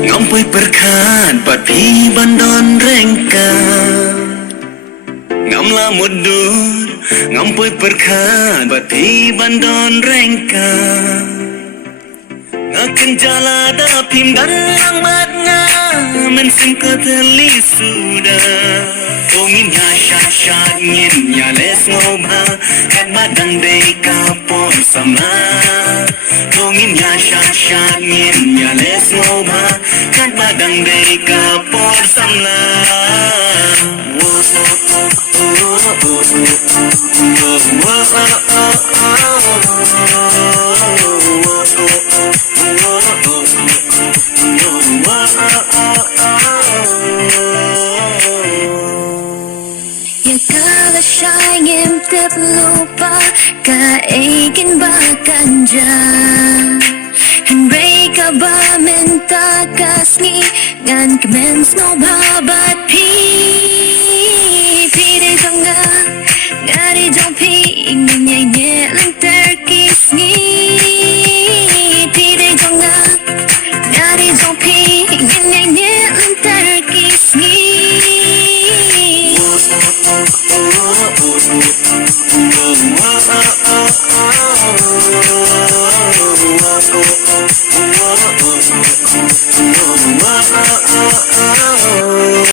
Ngampui perkan pat pi bandon rengka Ngamla mudur Ngampui perkan pat pi bandon rengka Ngaken jala da pim dan lang matna Mensim ko teli sudah Tongin ya syat ngin ya les ngobha Kat badang day kapon sama Tongin ya syat ngin ya les ngobha Kat badang day kapon sama Sayang tak lupa kaigin bakanja Henry ka ba minta kasni ngan kemens no babat pi Pide jangga ngari jong pi ingin nye lenter kisni Pide jangga ngari jong pi ingin nye lenter kisni